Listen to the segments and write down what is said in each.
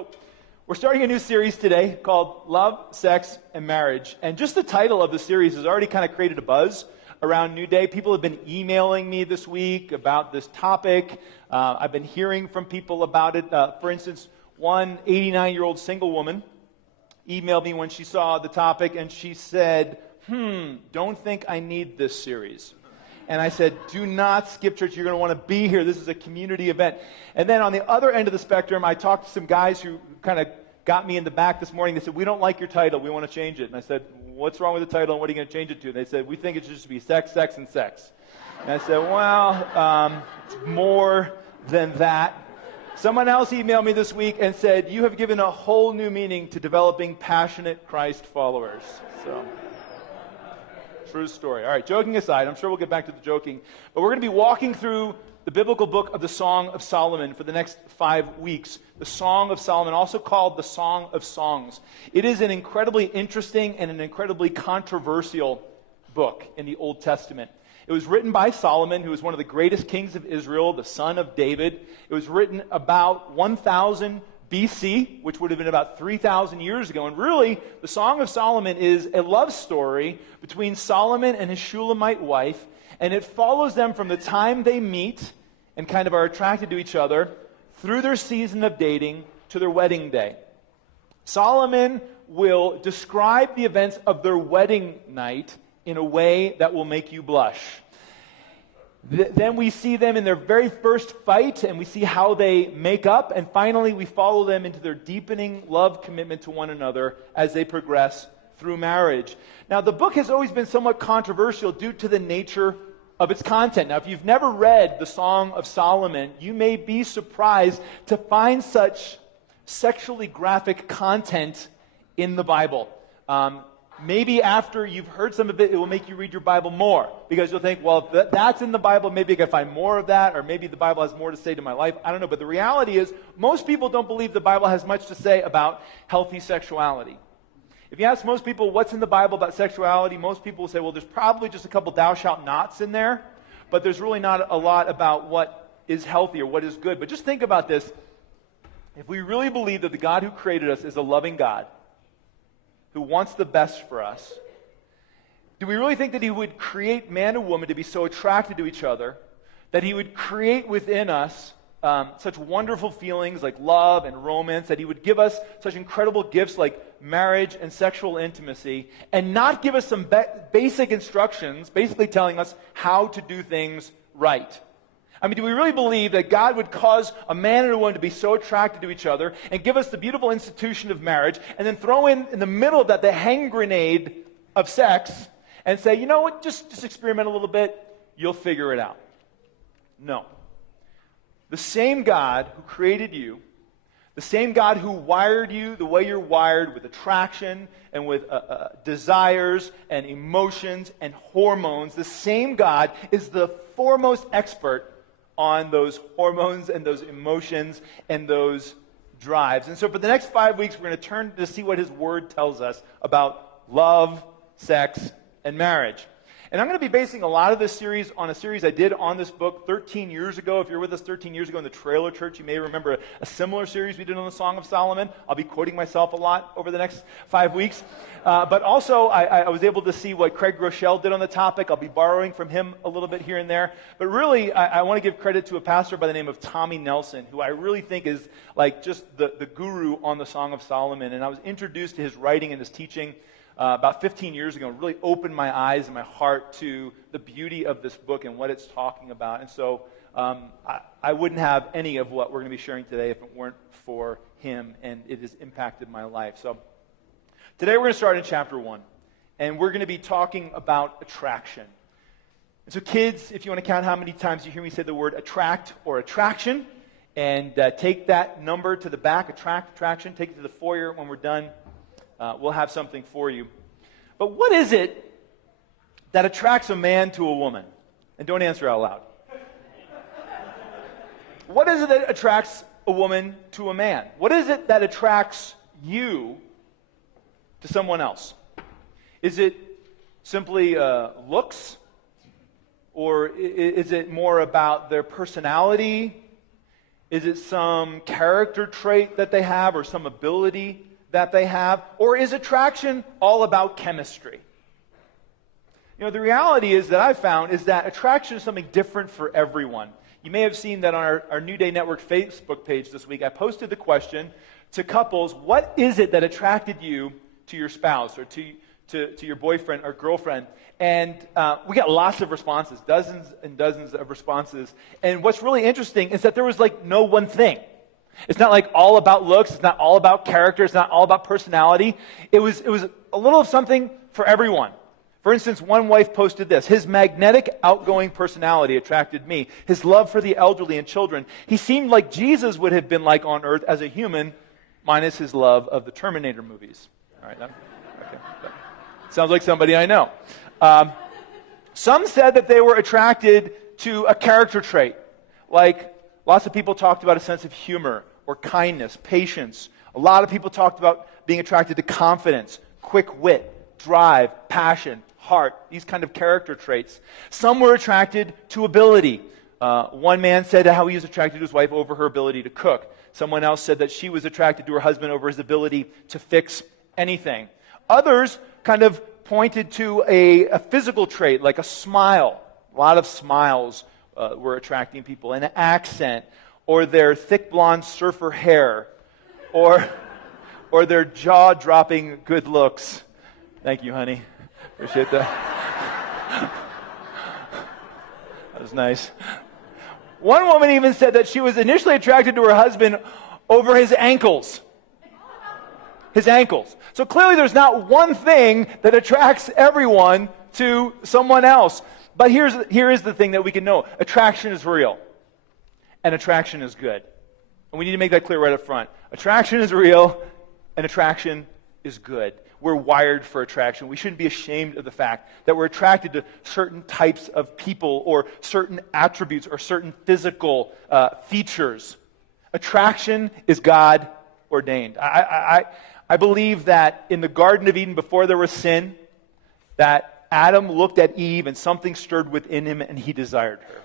So we're starting a new series today called Love, Sex, and Marriage. And just the title of the series has already kind of created a buzz around Newday. People have been emailing me this week about this topic. I've been hearing from people about it. For instance, one 89-year-old single woman emailed me when she saw the topic, and she said, don't think I need this series. And I said, do not skip church. You're going to want to be here. This is a community event. And then on the other end of the spectrum, I talked to some guys who kind of got me in the back this morning. They said, we don't like your title. We want to change it. And I said, what's wrong with the title, and what are you going to change it to? And they said, we think it should just be sex, sex, and sex. And I said, well, it's more than that. Someone else emailed me this week and said, you have given a whole new meaning to developing passionate Christ followers. So, true story. All right, joking aside, I'm sure we'll get back to the joking, but we're going to be walking through the biblical book of the Song of Solomon for the next 5 weeks. The Song of Solomon, also called the Song of Songs. It is an incredibly interesting and an incredibly controversial book in the Old Testament. It was written by Solomon, who was one of the greatest kings of Israel, the son of David. It was written about 1000 BC, which would have been about 3,000 years ago. And really, the Song of Solomon is a love story between Solomon and his Shulamite wife, and it follows them from the time they meet and kind of are attracted to each other through their season of dating to their wedding day. Solomon will describe the events of their wedding night in a way that will make you blush. Then we see them in their very first fight, and we see how they make up, and finally we follow them into their deepening love commitment to one another as they progress through marriage. Now, the book has always been somewhat controversial due to the nature of its content. Now, if you've never read the Song of Solomon, you may be surprised to find such sexually graphic content in the Bible. Maybe after you've heard some of it, it will make you read your Bible more. Because you'll think, well, if that's in the Bible, maybe I can find more of that, or maybe the Bible has more to say to my life. I don't know. But the reality is, most people don't believe the Bible has much to say about healthy sexuality. If you ask most people what's in the Bible about sexuality, most people will say, well, there's probably just a couple thou shalt nots in there, but there's really not a lot about what is healthy or what is good. But just think about this. If we really believe that the God who created us is a loving God, who wants the best for us, do we really think that he would create man and woman to be so attracted to each other, that he would create within us such wonderful feelings like love and romance, that he would give us such incredible gifts like marriage and sexual intimacy, and not give us some basic instructions, basically telling us how to do things right? I mean, do we really believe that God would cause a man and a woman to be so attracted to each other and give us the beautiful institution of marriage, and then throw in the middle of that the hand grenade of sex and say, you know what, just experiment a little bit, you'll figure it out? No. The same God who created you, the same God who wired you the way you're wired, with attraction and with desires and emotions and hormones, the same God is the foremost expert on those hormones and those emotions and those drives. And so for the next 5 weeks, we're going to turn to see what his word tells us about love, sex, and marriage. And I'm going to be basing a lot of this series on a series I did on this book 13 years ago. If you're with us 13 years ago in the Trailer Church, you may remember a similar series we did on the Song of Solomon. I'll be quoting myself a lot over the next 5 weeks. But also, I was able to see what Craig Groeschel did on the topic. I'll be borrowing from him a little bit here and there. But really, I want to give credit to a pastor by the name of Tommy Nelson, who I really think is like just the guru on the Song of Solomon. And I was introduced to his writing and his teaching about 15 years ago, and really opened my eyes and my heart to the beauty of this book and what it's talking about. And so I wouldn't have any of what we're going to be sharing today if it weren't for him, and it has impacted my life. So today we're going to start in chapter 1, and we're going to be talking about attraction. And so kids, if you want to count how many times you hear me say the word attract or attraction, and take that number to the back, attraction, take it to the foyer when we're done. We'll have something for you. But what is it that attracts a man to a woman? And don't answer out loud. What is it that attracts a woman to a man? What is it that attracts you to someone else? Is it simply looks? Or is it more about their personality? Is it some character trait that they have or some ability that they have? Or is attraction all about chemistry? The reality is that I've found is that attraction is something different for everyone. You may have seen that on our Newday Network Facebook page this week. I posted the question to couples, what is it that attracted you to your spouse or to your boyfriend or girlfriend? And we got lots of responses, dozens and dozens of responses. And what's really interesting is that there was no one thing. It's not all about looks. It's not all about character. It's not all about personality. It was a little of something for everyone. For instance, one wife posted this: his magnetic, outgoing personality attracted me. His love for the elderly and children. He seemed like Jesus would have been like on earth as a human, minus his love of the Terminator movies. All right, okay. Sounds like somebody I know. Some said that they were attracted to a character trait. Lots of people talked about a sense of humor or kindness, patience. A lot of people talked about being attracted to confidence, quick wit, drive, passion, heart, these kind of character traits. Some were attracted to ability. One man said how he was attracted to his wife over her ability to cook. Someone else said that she was attracted to her husband over his ability to fix anything. Others kind of pointed to a physical trait, like a smile. A lot of smiles were attracting people. An accent, or their thick blonde surfer hair, or their jaw-dropping good looks. Thank you, honey. Appreciate that. That was nice. One woman even said that she was initially attracted to her husband over his ankles. His ankles. So clearly there's not one thing that attracts everyone to someone else. But here is the thing that we can know. Attraction is real. And attraction is good. And we need to make that clear right up front. Attraction is real, and attraction is good. We're wired for attraction. We shouldn't be ashamed of the fact that we're attracted to certain types of people or certain attributes or certain physical features. Attraction is God ordained. I believe that in the Garden of Eden, before there was sin, that Adam looked at Eve and something stirred within him and he desired her.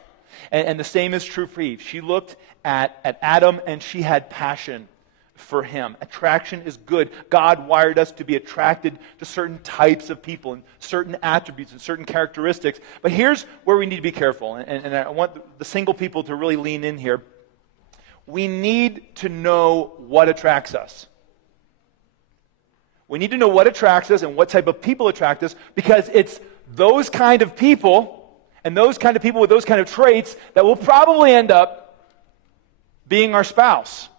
And the same is true for Eve. She looked at Adam and she had passion for him. Attraction is good. God wired us to be attracted to certain types of people and certain attributes and certain characteristics. But here's where we need to be careful. And I want the single people to really lean in here. We need to know what attracts us. We need to know what attracts us and what type of people attract us, because it's those kind of people and those kind of people with those kind of traits that will probably end up being our spouse.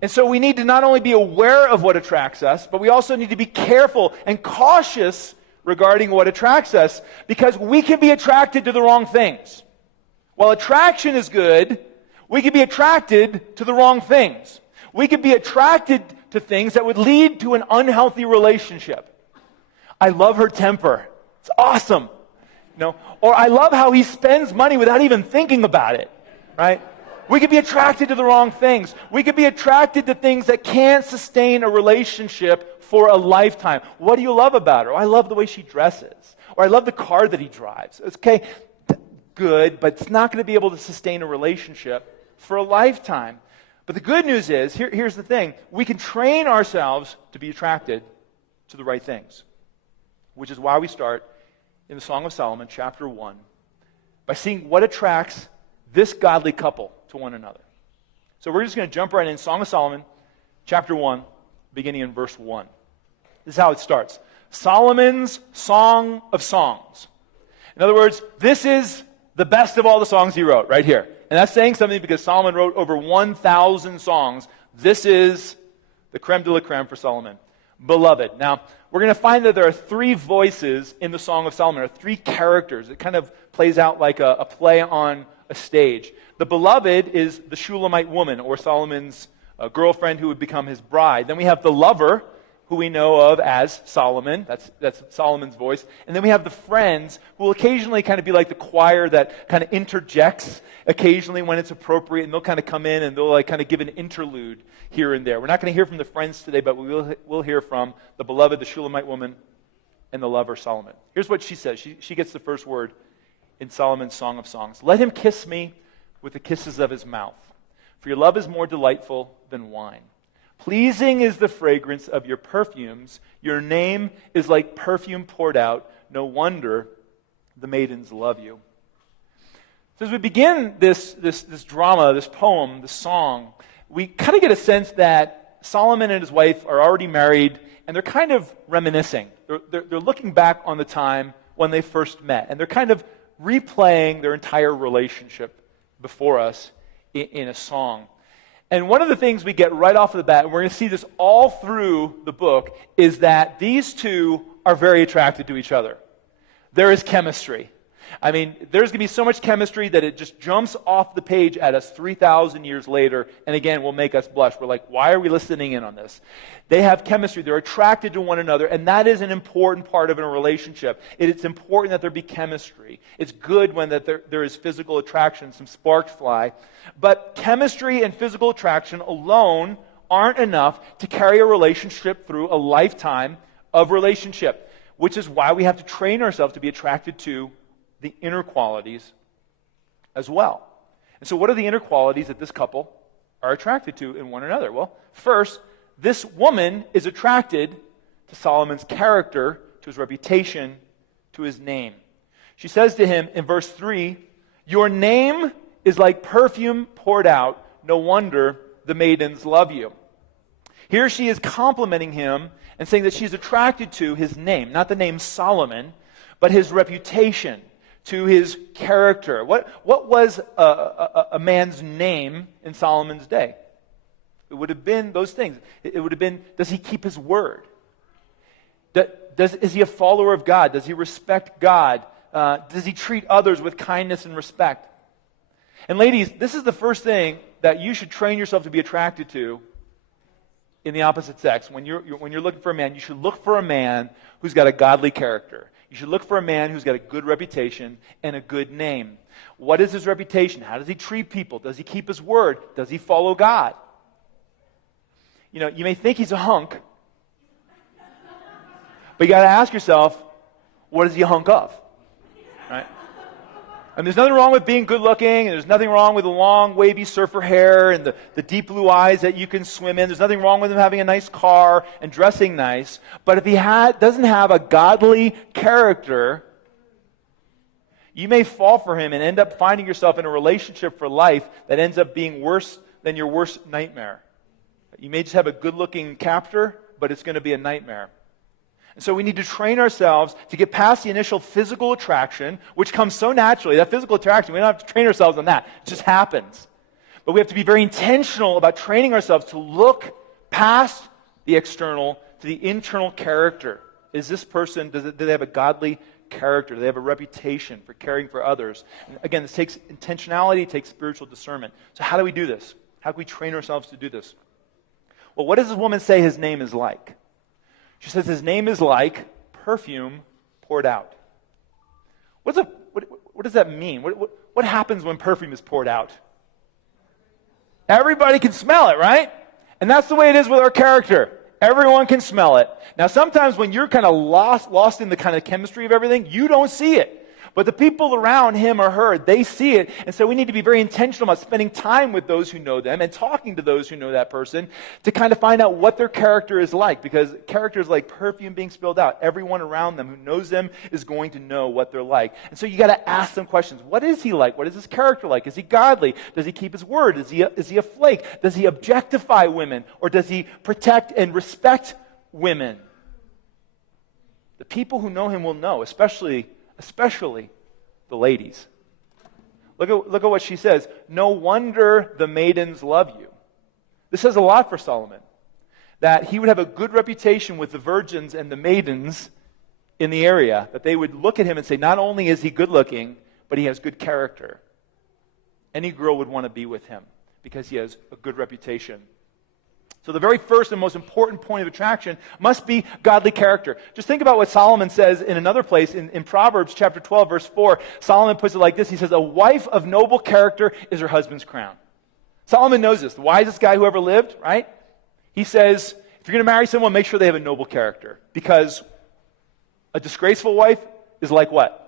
And so we need to not only be aware of what attracts us, but we also need to be careful and cautious regarding what attracts us, because we can be attracted to the wrong things. While attraction is good, we can be attracted to the wrong things. We could be attracted to things that would lead to an unhealthy relationship. I love her temper. It's awesome. Or I love how he spends money without even thinking about it. Right? We could be attracted to the wrong things. We could be attracted to things that can't sustain a relationship for a lifetime. What do you love about her? Oh, I love the way she dresses. Or I love the car that he drives. It's okay, good, but it's not going to be able to sustain a relationship for a lifetime. But the good news is, here's the thing, we can train ourselves to be attracted to the right things, which is why we start in the Song of Solomon, chapter 1, by seeing what attracts this godly couple to one another. So we're just going to jump right in. Song of Solomon, chapter 1, beginning in verse 1. This is how it starts. Solomon's Song of Songs. In other words, this is the best of all the songs he wrote, right here. And that's saying something, because Solomon wrote over 1,000 songs. This is the creme de la creme for Solomon. Beloved. Now, we're going to find that there are three voices in the Song of Solomon, or three characters. It kind of plays out like a play on a stage. The beloved is the Shulamite woman, or Solomon's girlfriend who would become his bride. Then we have the lover, who we know of as Solomon. That's Solomon's voice. And then we have the friends, who will occasionally kind of be like the choir that kind of interjects occasionally when it's appropriate, and they'll kind of come in and they'll kind of give an interlude here and there. We're not going to hear from the friends today, but we'll hear from the beloved, the Shulamite woman, and the lover, Solomon. Here's what she says. She gets the first word in Solomon's Song of Songs. Let him kiss me with the kisses of his mouth, For your love is more delightful than wine. Pleasing is the fragrance of your perfumes. Your name is like perfume poured out. No wonder the maidens love you. So as we begin this drama, this poem, this song, we kind of get a sense that Solomon and his wife are already married, and they're kind of reminiscing. They're looking back on the time when they first met, and they're kind of replaying their entire relationship before us in a song. And one of the things we get right off of the bat, and we're going to see this all through the book, is that these two are very attracted to each other. There is chemistry. I mean, there's going to be so much chemistry that it just jumps off the page at us 3,000 years later, and again, will make us blush. We're like, why are we listening in on this? They have chemistry. They're attracted to one another, and that is an important part of a relationship. It's important that there be chemistry. It's good when that there is physical attraction, some sparks fly. But chemistry and physical attraction alone aren't enough to carry a relationship through a lifetime of relationship, which is why we have to train ourselves to be attracted to the inner qualities as well. And so what are the inner qualities that this couple are attracted to in one another? Well, first, this woman is attracted to Solomon's character, to his reputation, to his name. She says to him in verse 3, "Your name is like perfume poured out. No wonder the maidens love you." Here she is complimenting him and saying that she's attracted to his name, not the name Solomon, but his reputation, to his character. What was a man's name in Solomon's day? It would have been those things. It would have been, does he keep his word? Is he a follower of God? Does he respect God? Does he treat others with kindness and respect? And ladies, this is the first thing that you should train yourself to be attracted to in the opposite sex. When you're looking for a man, you should look for a man who's got a godly character. You should look for a man who's got a good reputation and a good name. What is his reputation? How does he treat people? Does he keep his word? Does he follow God? You know, you may think he's a hunk, but you got to ask yourself, what is he a hunk of? Right? And there's nothing wrong with being good looking, and there's nothing wrong with the long, wavy surfer hair and the deep blue eyes that you can swim in. There's nothing wrong with him having a nice car and dressing nice. But if he doesn't have a godly character, you may fall for him and end up finding yourself in a relationship for life that ends up being worse than your worst nightmare. You may just have a good-looking captor, but it's going to be a nightmare. And so we need to train ourselves to get past the initial physical attraction, which comes so naturally. That physical attraction, we don't have to train ourselves on that. It just happens. But we have to be very intentional about training ourselves to look past the external to the internal character. Is this person, do they have a godly character? Do they have a reputation for caring for others? And again, this takes intentionality, it takes spiritual discernment. So how do we do this? How can we train ourselves to do this? Well, what does this woman say his name is like? She says his name is like perfume poured out. What does that mean? What happens when perfume is poured out? Everybody can smell it, right? And that's the way it is with our character. Everyone can smell it. Now, sometimes when you're kind of lost in the kind of chemistry of everything, you don't see it. But the people around him or her, they see it. And so we need to be very intentional about spending time with those who know them and talking to those who know that person to kind of find out what their character is like. Because character is like perfume being spilled out. Everyone around them who knows them is going to know what they're like. And so you got to ask them questions. What is he like? What is his character like? Is he godly? Does he keep his word? Is he a flake? Does he objectify women? Or does he protect and respect women? The people who know him will know, especially the ladies. Look at what she says. No wonder the maidens love you. This says a lot for Solomon. That he would have a good reputation with the virgins and the maidens in the area. That they would look at him and say, not only is he good looking, but he has good character. Any girl would want to be with him because he has a good reputation. So the very first and most important point of attraction must be godly character. Just think about what Solomon says in another place, in Proverbs chapter 12, verse 4. Solomon puts it like this. He says, a wife of noble character is her husband's crown. Solomon knows this. The wisest guy who ever lived, right? He says, if you're going to marry someone, make sure they have a noble character. Because a disgraceful wife is like what?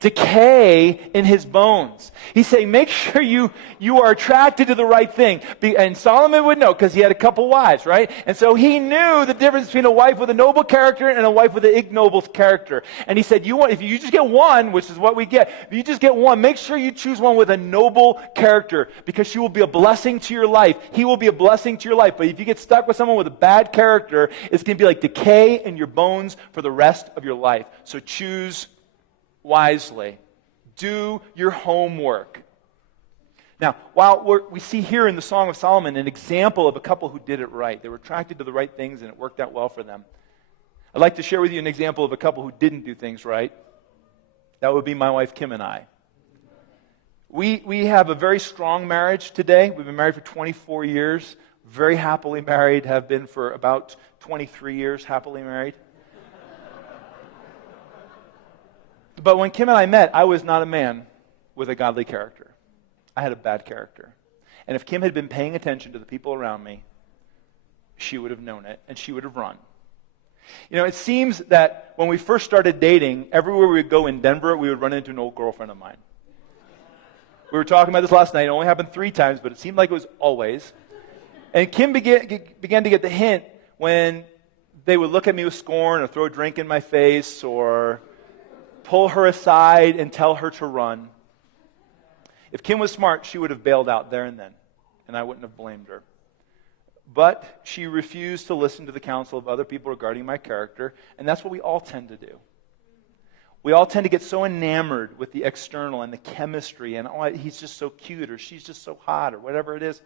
decay in his bones. He's saying, make sure you are attracted to the right thing. And Solomon would know because he had a couple wives, right? And so he knew the difference between a wife with a noble character and a wife with an ignoble character. And he said, if you just get one, which is what we get, if you just get one, make sure you choose one with a noble character because she will be a blessing to your life. He will be a blessing to your life. But if you get stuck with someone with a bad character, it's going to be like decay in your bones for the rest of your life. So choose wisely. Do your homework. Now, while we see here in the Song of Solomon an example of a couple who did it right. They were attracted to the right things and it worked out well for them. I'd like to share with you an example of a couple who didn't do things right. That would be my wife Kim and I. We have a very strong marriage today. We've been married for 24 years. Very happily married. Have been for about 23 years happily married. But when Kim and I met, I was not a man with a godly character. I had a bad character. And if Kim had been paying attention to the people around me, she would have known it, and she would have run. You know, it seems that when we first started dating, everywhere we would go in Denver, we would run into an old girlfriend of mine. We were talking about this last night. It only happened 3 times, but it seemed like it was always. And Kim began to get the hint when they would look at me with scorn or throw a drink in my face or pull her aside and tell her to run. If Kim was smart, she would have bailed out there and then, and I wouldn't have blamed her. But she refused to listen to the counsel of other people regarding my character, and that's what we all tend to do. We all tend to get so enamored with the external and the chemistry, and oh, he's just so cute, or she's just so hot, or whatever it is.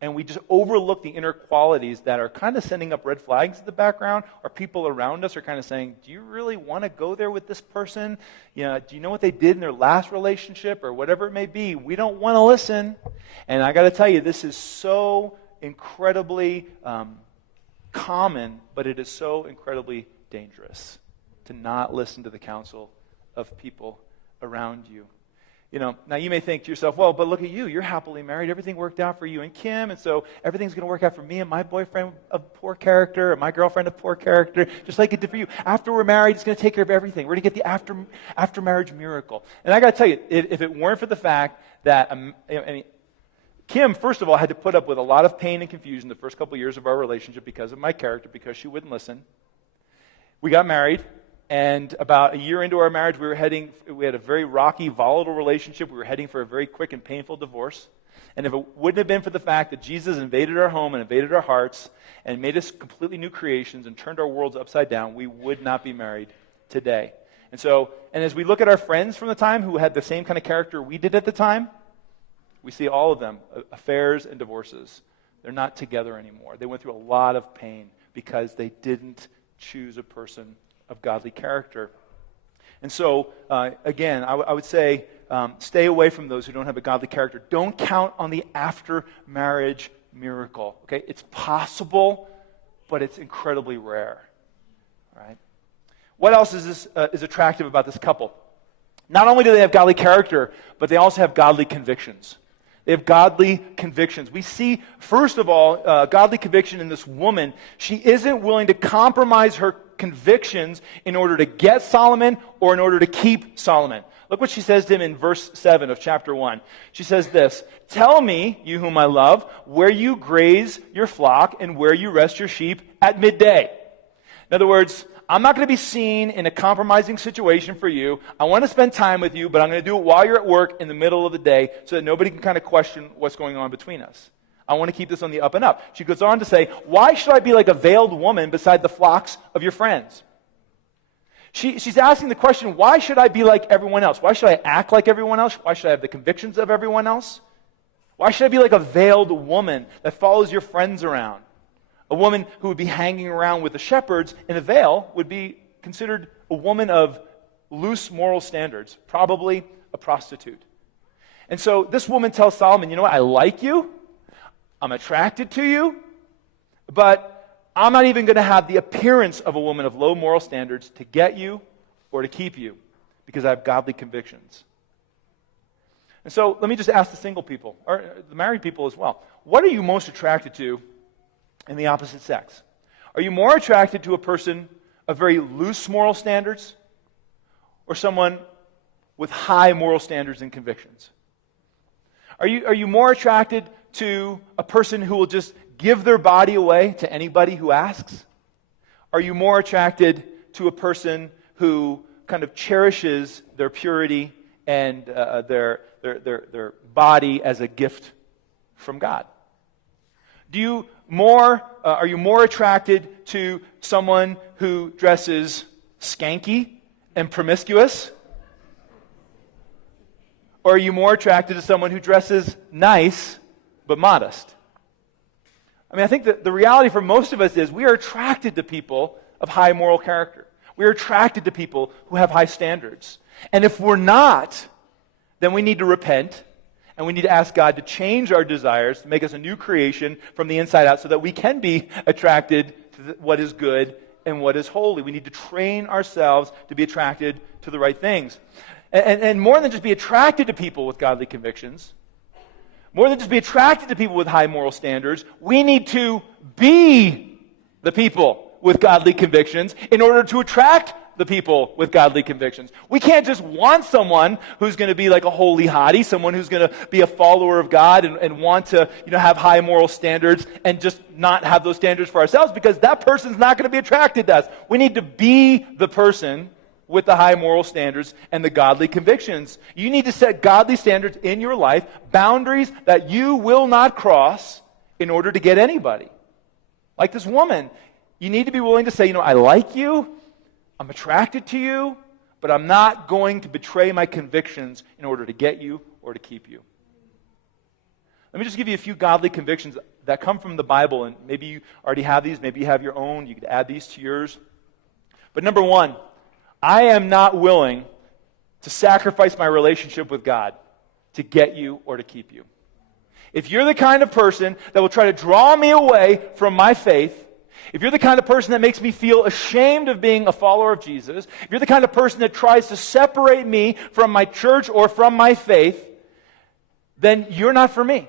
And we just overlook the inner qualities that are kind of sending up red flags in the background, or people around us are kind of saying, do you really want to go there with this person? You know, do you know what they did in their last relationship, or whatever it may be? We don't want to listen. And I got to tell you, this is so incredibly common, but it is so incredibly dangerous to not listen to the counsel of people around you. You know, now you may think to yourself, well, but look at you. You're happily married. Everything worked out for you and Kim, and so everything's going to work out for me and my boyfriend of poor character and my girlfriend of poor character, just like it did for you. After we're married, it's going to take care of everything. We're going to get the after marriage miracle. And I got to tell you, if it weren't for the fact that Kim, first of all, had to put up with a lot of pain and confusion the first couple of years of our relationship because of my character, because she wouldn't listen. We got married. And about a year into our marriage, we had a very rocky, volatile relationship. We were heading for a very quick and painful divorce. And if it wouldn't have been for the fact that Jesus invaded our home and invaded our hearts and made us completely new creations and turned our worlds upside down, we would not be married today. And as we look at our friends from the time who had the same kind of character we did at the time, we see all of them, affairs and divorces. They're not together anymore. They went through a lot of pain because they didn't choose a person of godly character. And so, again, I would say stay away from those who don't have a godly character. Don't count on the after-marriage miracle. Okay, it's possible, but it's incredibly rare. Right? What else is attractive about this couple? Not only do they have godly character, but they also have godly convictions. They have godly convictions. We see, first of all, godly conviction in this woman. She isn't willing to compromise her convictions in order to get Solomon or in order to keep Solomon. Look what she says to him in verse 7 of chapter 1. She says this, "Tell me, you whom I love, where you graze your flock and where you rest your sheep at midday." In other words, I'm not going to be seen in a compromising situation for you. I want to spend time with you, but I'm going to do it while you're at work in the middle of the day so that nobody can kind of question what's going on between us. I want to keep this on the up and up. She goes on to say, why should I be like a veiled woman beside the flocks of your friends? She's asking the question, why should I be like everyone else? Why should I act like everyone else? Why should I have the convictions of everyone else? Why should I be like a veiled woman that follows your friends around? A woman who would be hanging around with the shepherds in a veil would be considered a woman of loose moral standards, probably a prostitute. And so this woman tells Solomon, you know what, I like you, I'm attracted to you, but I'm not even going to have the appearance of a woman of low moral standards to get you or to keep you because I have godly convictions. And so let me just ask the single people, or the married people as well, what are you most attracted to in the opposite sex? Are you more attracted to a person of very loose moral standards or someone with high moral standards and convictions? Are you more attracted to a person who will just give their body away to anybody who asks? Are you more attracted to a person who kind of cherishes their purity and their body as a gift from God? Are you more attracted to someone who dresses skanky and promiscuous? Or are you more attracted to someone who dresses nice but modest? I mean, I think that the reality for most of us is we are attracted to people of high moral character. We are attracted to people who have high standards. And if we're not, then we need to repent, and we need to ask God to change our desires, to make us a new creation from the inside out so that we can be attracted to what is good and what is holy. We need to train ourselves to be attracted to the right things. And more than just be attracted to people with godly convictions, more than just be attracted to people with high moral standards, we need to be the people with godly convictions in order to attract the people with godly convictions. We can't just want someone who's going to be like a holy hottie, someone who's going to be a follower of God and want to have high moral standards and just not have those standards for ourselves, because that person's not going to be attracted to us. We need to be the person with the high moral standards and the godly convictions. You need to set godly standards in your life, boundaries that you will not cross in order to get anybody. Like this woman, you need to be willing to say, I like you, I'm attracted to you, but I'm not going to betray my convictions in order to get you or to keep you. Let me just give you a few godly convictions that come from the Bible, and maybe you already have these, maybe you have your own, you could add these to yours. But number one, I am not willing to sacrifice my relationship with God to get you or to keep you. If you're the kind of person that will try to draw me away from my faith, if you're the kind of person that makes me feel ashamed of being a follower of Jesus, if you're the kind of person that tries to separate me from my church or from my faith, then you're not for me.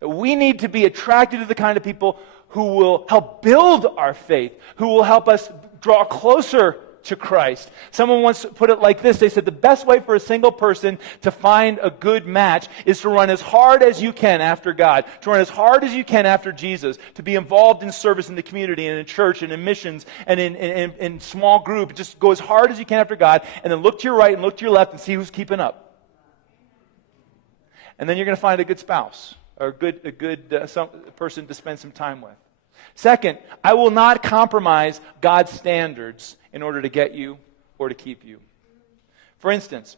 We need to be attracted to the kind of people who will help build our faith, who will help us draw closer to Christ. Someone once put it like this. They said the best way for a single person to find a good match is to run as hard as you can after God, to run as hard as you can after Jesus, to be involved in service in the community and in church and in missions and in small group. Just go as hard as you can after God, and then look to your right and look to your left and see who's keeping up. And then you're going to find a good spouse or a good person to spend some time with. Second, I will not compromise God's standards in order to get you or to keep you. For instance,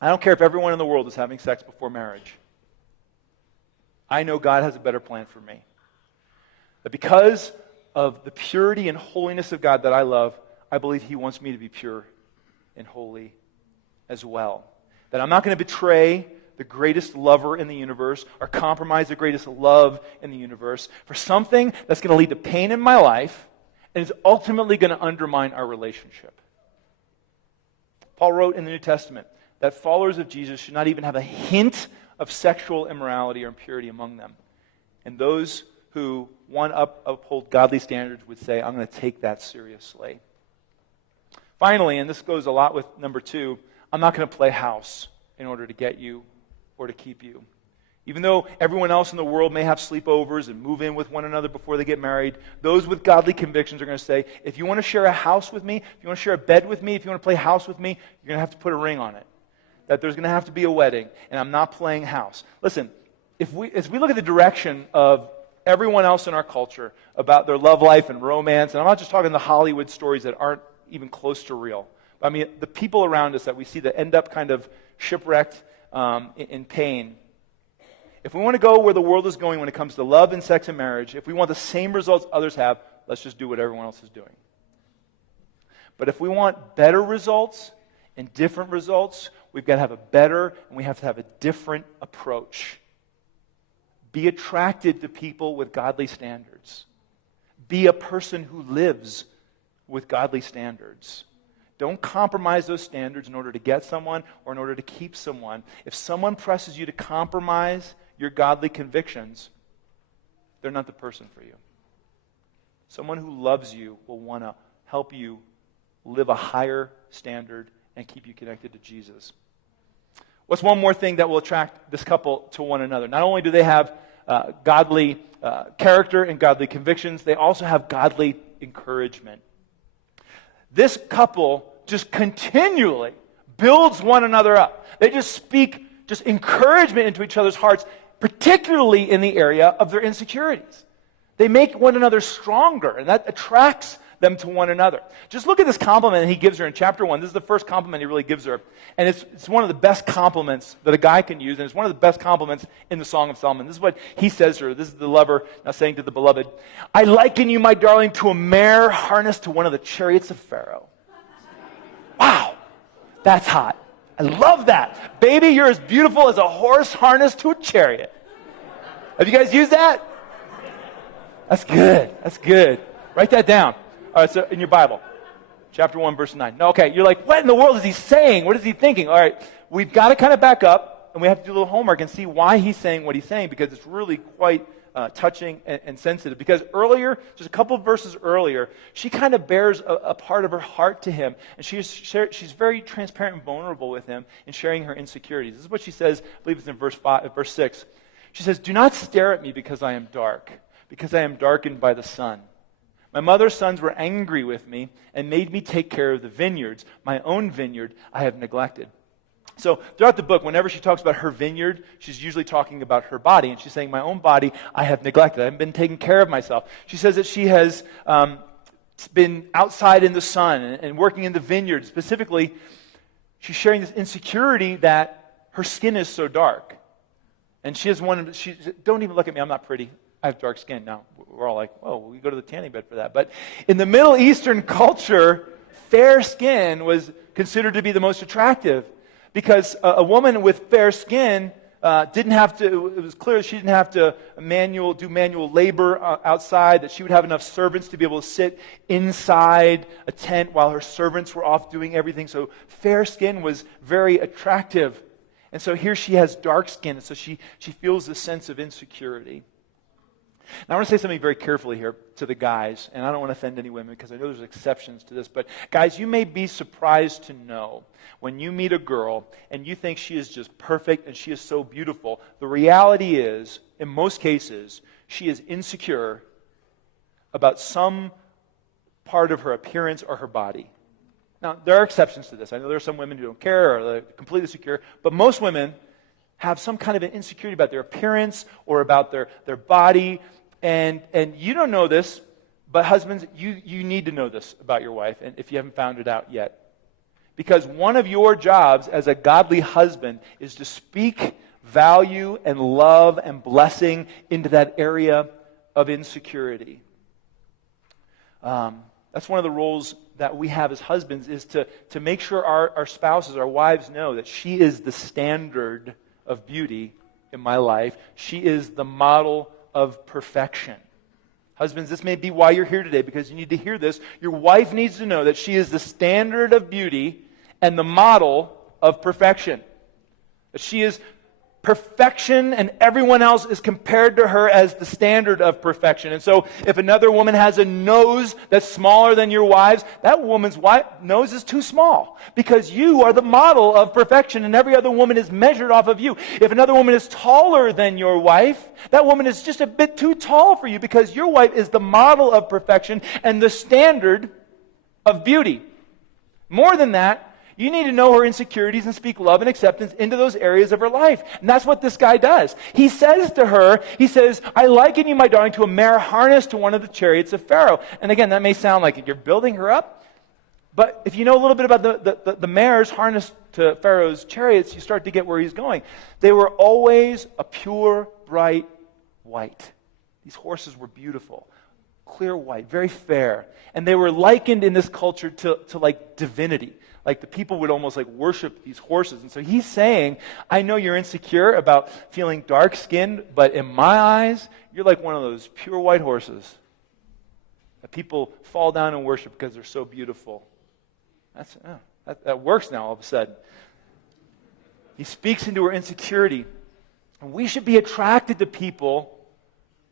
I don't care if everyone in the world is having sex before marriage. I know God has a better plan for me. That because of the purity and holiness of God that I love, I believe He wants me to be pure and holy as well. That I'm not going to betray the greatest lover in the universe or compromise the greatest love in the universe for something that's going to lead to pain in my life and is ultimately going to undermine our relationship. Paul wrote in the New Testament that followers of Jesus should not even have a hint of sexual immorality or impurity among them. And those who want to uphold godly standards would say, I'm going to take that seriously. Finally, and this goes a lot with number 2, I'm not going to play house in order to get you or to keep you. Even though everyone else in the world may have sleepovers and move in with one another before they get married, those with godly convictions are going to say, if you want to share a house with me, if you want to share a bed with me, if you want to play house with me, you're going to have to put a ring on it. That there's going to have to be a wedding, and I'm not playing house. Listen, as we look at the direction of everyone else in our culture about their love life and romance, and I'm not just talking the Hollywood stories that aren't even close to real. I mean, the people around us that we see that end up kind of shipwrecked in pain. If we want to go where the world is going when it comes to love and sex and marriage, if we want the same results others have, let's just do what everyone else is doing. But if we want better results and different results, we've got to have a better and we have to have a different approach. Be attracted to people with godly standards. Be a person who lives with godly standards. Don't compromise those standards in order to get someone or in order to keep someone. If someone presses you to compromise your godly convictions, they're not the person for you. Someone who loves you will want to help you live a higher standard and keep you connected to Jesus. What's one more thing that will attract this couple to one another? Not only do they have godly character and godly convictions, they also have godly encouragement. This couple just continually builds one another up. They just speak just encouragement into each other's hearts, particularly in the area of their insecurities. They make one another stronger, and that attracts them to one another. Just look at this compliment he gives her in chapter 1. This is the first compliment he really gives her. And it's one of the best compliments that a guy can use, and it's one of the best compliments in the Song of Solomon. This is what he says to her. This is the lover now saying to the beloved, I liken you, my darling, to a mare harnessed to one of the chariots of Pharaoh. Wow, that's hot. I love that. Baby, you're as beautiful as a horse harnessed to a chariot. Have you guys used that? That's good. That's good. Write that down. All right, so in your Bible, chapter 1, verse 9. No, okay, you're like, what in the world is he saying? What is he thinking? All right, we've got to kind of back up, and we have to do a little homework and see why he's saying what he's saying, because it's really quite touching and sensitive. Because earlier, just a couple of verses earlier, she kind of bears a part of her heart to him, and she's very transparent and vulnerable with him in sharing her insecurities. This is what she says, I believe it's in verse 6. She says, do not stare at me because I am dark, because I am darkened by the sun. My mother's sons were angry with me and made me take care of the vineyards. My own vineyard I have neglected. So throughout the book, whenever she talks about her vineyard, she's usually talking about her body. And she's saying, my own body I have neglected. I haven't been taking care of myself. She says that she has been outside in the sun and working in the vineyard. Specifically, she's sharing this insecurity that her skin is so dark. And she has don't even look at me, I'm not pretty. I have dark skin. Now, we're all like, whoa, we go to the tanning bed for that. But in the Middle Eastern culture, fair skin was considered to be the most attractive, because a woman with fair skin didn't have to, it was clear she didn't have to do manual labor outside, that she would have enough servants to be able to sit inside a tent while her servants were off doing everything. So fair skin was very attractive. And so here she has dark skin, and so she feels this sense of insecurity. Now, I want to say something very carefully here to the guys, and I don't want to offend any women because I know there's exceptions to this, but guys, you may be surprised to know when you meet a girl and you think she is just perfect and she is so beautiful. The reality is, in most cases, she is insecure about some part of her appearance or her body. Now, there are exceptions to this. I know there are some women who don't care or they're completely secure, but most women have some kind of an insecurity about their appearance or about their body. And you don't know this, but husbands, you need to know this about your wife, and if you haven't found it out yet. Because one of your jobs as a godly husband is to speak value and love and blessing into that area of insecurity. That's one of the roles that we have as husbands, is to make sure our spouses, our wives, know that she is the standard of beauty in my life. She is the model of perfection. Husbands, this may be why you're here today, because you need to hear this. Your wife needs to know that she is the standard of beauty and the model of perfection. That she is perfection, and everyone else is compared to her as the standard of perfection. And so if another woman has a nose that's smaller than your wife's, that woman's nose is too small, because you are the model of perfection and every other woman is measured off of you. If another woman is taller than your wife, that woman is just a bit too tall for you, because your wife is the model of perfection and the standard of beauty. More than that, you need to know her insecurities and speak love and acceptance into those areas of her life. And that's what this guy does. He says to her, I liken you, my darling, to a mare harnessed to one of the chariots of Pharaoh. And again, that may sound like you're building her up. But if you know a little bit about the mares harnessed to Pharaoh's chariots, you start to get where he's going. They were always a pure, bright white. These horses were beautiful. Clear white, very fair. And they were likened in this culture to like divinity. Like the people would almost like worship these horses. And so he's saying, I know you're insecure about feeling dark-skinned, but in my eyes, you're like one of those pure white horses that people fall down and worship because they're so beautiful. That works now all of a sudden. He speaks into her insecurity. And we should be attracted to people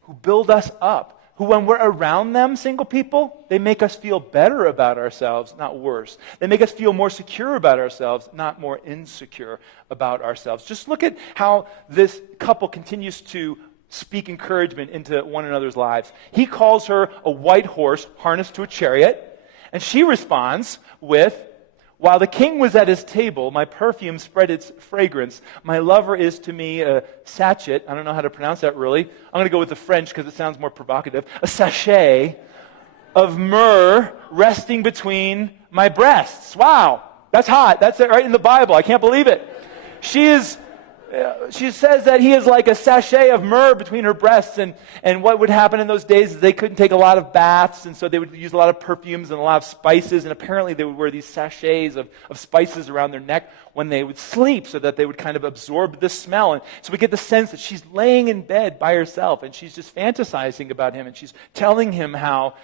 who build us up, who when we're around them, single people, they make us feel better about ourselves, not worse. They make us feel more secure about ourselves, not more insecure about ourselves. Just look at how this couple continues to speak encouragement into one another's lives. He calls her a white horse harnessed to a chariot, and she responds with, "While the king was at his table, my perfume spread its fragrance. My lover is to me a sachet." I don't know how to pronounce that really. I'm going to go with the French because it sounds more provocative. "A sachet of myrrh resting between my breasts." Wow, that's hot. That's it right in the Bible. I can't believe it. She says that he is like a sachet of myrrh between her breasts, and what would happen in those days is they couldn't take a lot of baths, and so they would use a lot of perfumes and a lot of spices, and apparently they would wear these sachets of spices around their neck when they would sleep so that they would kind of absorb the smell. And so we get the sense that she's laying in bed by herself, and she's just fantasizing about him, and she's telling him how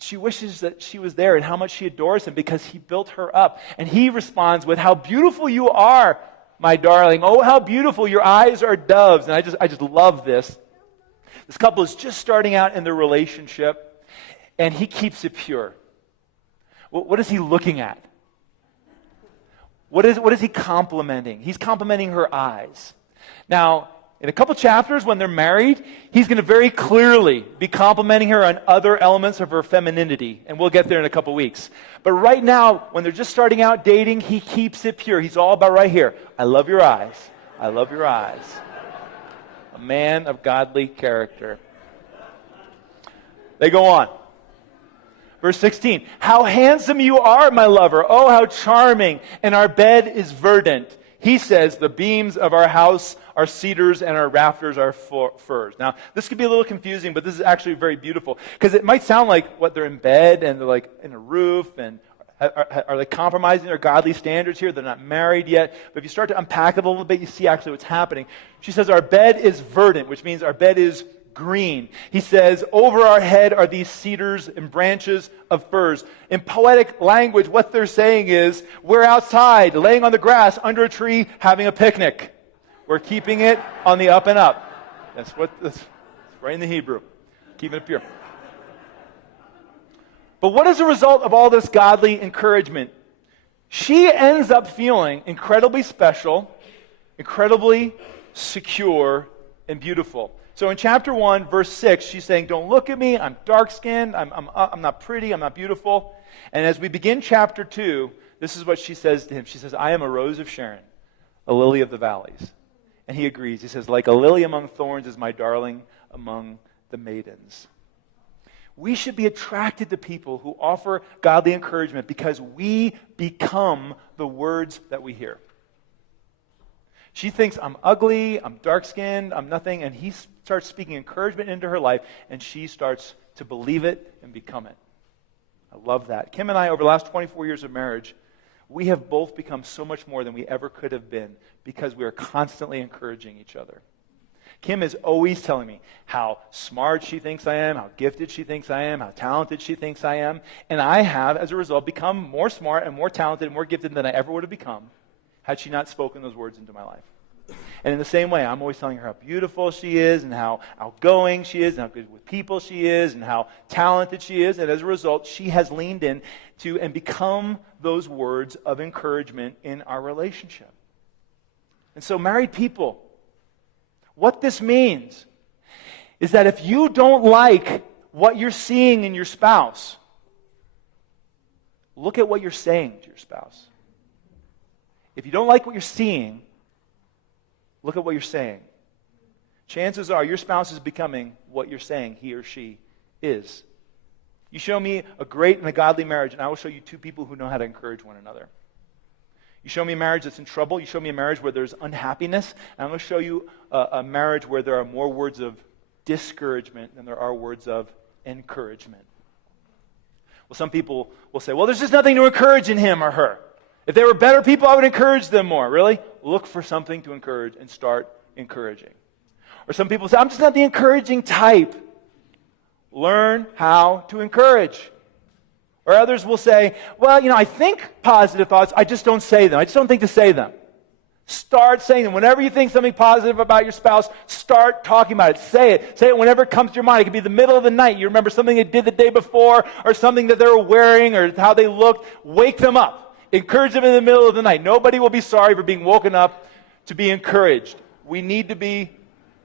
she wishes that she was there and how much she adores him because he built her up. And he responds with, "How beautiful you are, my darling. Oh, how beautiful. Your eyes are doves." And I just love this. This couple is just starting out in their relationship, and he keeps it pure. What is he looking at? What is he complimenting? He's complimenting her eyes. Now, in a couple chapters, when they're married, he's going to very clearly be complimenting her on other elements of her femininity. And we'll get there in a couple weeks. But right now, when they're just starting out dating, he keeps it pure. He's all about right here. "I love your eyes. I love your eyes." A man of godly character. They go on. Verse 16. "How handsome you are, my lover. Oh, how charming. And our bed is verdant." He says, "The beams of our house are cedars and our rafters are firs." Now, this could be a little confusing, but this is actually very beautiful. Because it might sound like, they're in bed and they're like in a roof, and are they compromising their godly standards here? They're not married yet. But if you start to unpack it a little bit, you see actually what's happening. She says, "Our bed is verdant," which means our bed is green. He says, "Over our head are these cedars and branches of firs." In poetic language, what they're saying is, we're outside, laying on the grass, under a tree, having a picnic. We're keeping it on the up and up. That's right in the Hebrew. Keeping it pure. But what is the result of all this godly encouragement? She ends up feeling incredibly special, incredibly secure, and beautiful. So in chapter 1, verse 6, she's saying, "Don't look at me. I'm dark-skinned. I'm not pretty. I'm not beautiful." And as we begin chapter 2, this is what she says to him. She says, "I am a rose of Sharon, a lily of the valleys." And he agrees. He says, "Like a lily among thorns is my darling among the maidens." We should be attracted to people who offer godly encouragement because we become the words that we hear. She thinks, "I'm ugly, I'm dark-skinned, I'm nothing," and he starts speaking encouragement into her life, and she starts to believe it and become it. I love that. Kim and I, over the last 24 years of marriage, we have both become so much more than we ever could have been because we are constantly encouraging each other. Kim is always telling me how smart she thinks I am, how gifted she thinks I am, how talented she thinks I am, and I have, as a result, become more smart and more talented and more gifted than I ever would have become had she not spoken those words into my life. And in the same way, I'm always telling her how beautiful she is and how outgoing she is and how good with people she is and how talented she is. And as a result, she has leaned in to and become those words of encouragement in our relationship. And so married people, what this means is that if you don't like what you're seeing in your spouse, look at what you're saying to your spouse. If you don't like what you're seeing, look at what you're saying. Chances are your spouse is becoming what you're saying he or she is. You show me a great and a godly marriage, and I will show you two people who know how to encourage one another. You show me a marriage that's in trouble. You show me a marriage where there's unhappiness. And I'm going to show you a marriage where there are more words of discouragement than there are words of encouragement. Well, some people will say, well, there's just nothing to encourage in him or her. If they were better people, I would encourage them more. Really? Look for something to encourage and start encouraging. Or some people say, I'm just not the encouraging type. Learn how to encourage. Or others will say, well, I think positive thoughts, I just don't say them. I just don't think to say them. Start saying it. Whenever you think something positive about your spouse, start talking about it. Say it. Say it whenever it comes to your mind. It could be the middle of the night. You remember something they did the day before or something that they were wearing or how they looked. Wake them up. Encourage them in the middle of the night. Nobody will be sorry for being woken up to be encouraged. We need to be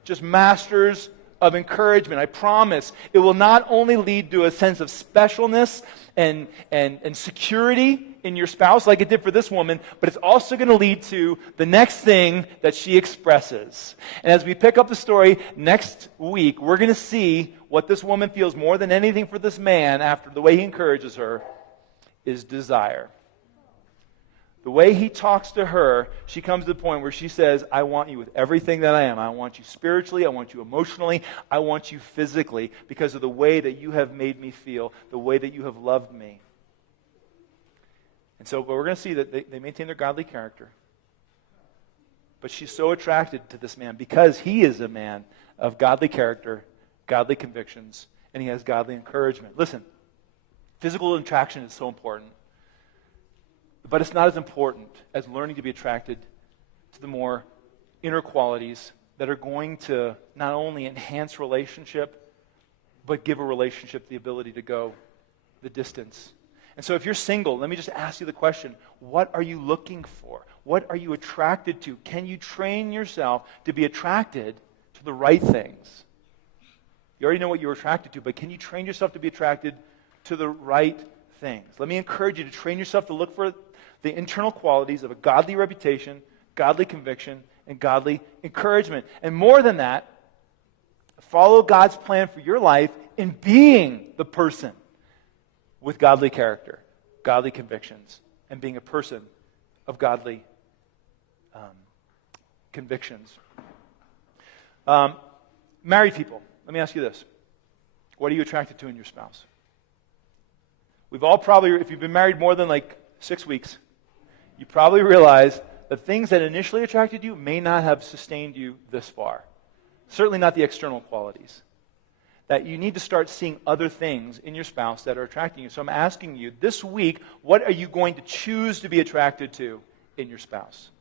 just masters of encouragement. I promise it will not only lead to a sense of specialness and security in your spouse like it did for this woman, but it's also going to lead to the next thing that she expresses. And as we pick up the story next week, we're going to see what this woman feels more than anything for this man after the way he encourages her is desire. The way he talks to her, she comes to the point where she says, I want you with everything that I am. I want you spiritually. I want you emotionally. I want you physically because of the way that you have made me feel, the way that you have loved me. And so but we're going to see that they maintain their godly character. But she's so attracted to this man because he is a man of godly character, godly convictions, and he has godly encouragement. Listen, physical attraction is so important. But it's not as important as learning to be attracted to the more inner qualities that are going to not only enhance relationship, but give a relationship the ability to go the distance. And so if you're single, let me just ask you the question, what are you looking for? What are you attracted to? Can you train yourself to be attracted to the right things? You already know what you're attracted to, but can you train yourself to be attracted to the right things? Let me encourage you to train yourself to look for the internal qualities of a godly reputation, godly conviction, and godly encouragement. And more than that, follow God's plan for your life in being the person with godly character, godly convictions, and being a person of godly convictions. Married people, let me ask you this. What are you attracted to in your spouse? We've all probably, if you've been married more than 6 weeks, you probably realize the things that initially attracted you may not have sustained you this far. Certainly not the external qualities. That you need to start seeing other things in your spouse that are attracting you. So I'm asking you, this week, what are you going to choose to be attracted to in your spouse?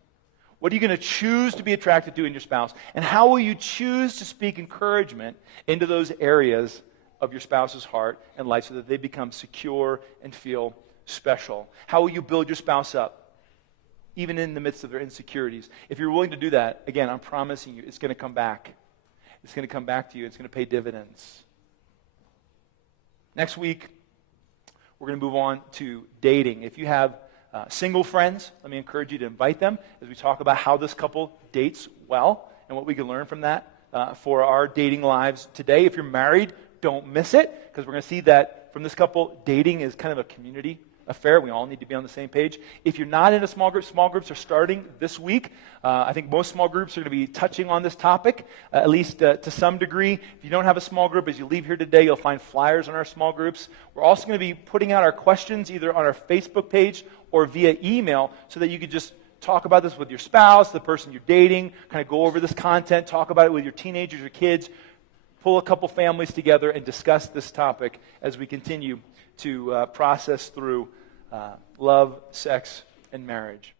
What are you going to choose to be attracted to in your spouse? And how will you choose to speak encouragement into those areas of your spouse's heart and life so that they become secure and feel special? How will you build your spouse up? Even in the midst of their insecurities. If you're willing to do that, again, I'm promising you, it's going to come back. It's going to come back to you. It's going to pay dividends. Next week, we're going to move on to dating. If you have single friends, let me encourage you to invite them as we talk about how this couple dates well and what we can learn from that for our dating lives today. If you're married, don't miss it because we're going to see that from this couple, dating is kind of a community affair. We all need to be on the same page. If you're not in a small groups are starting this week. I think most small groups are going to be touching on this topic, at least to some degree. If you don't have a small group, as you leave here today, you'll find flyers on our small groups. We're also going to be putting out our questions either on our Facebook page or via email so that you could just talk about this with your spouse, the person you're dating, kind of go over this content, talk about it with your teenagers or kids, pull a couple families together and discuss this topic as we continue to process through love, sex, and marriage.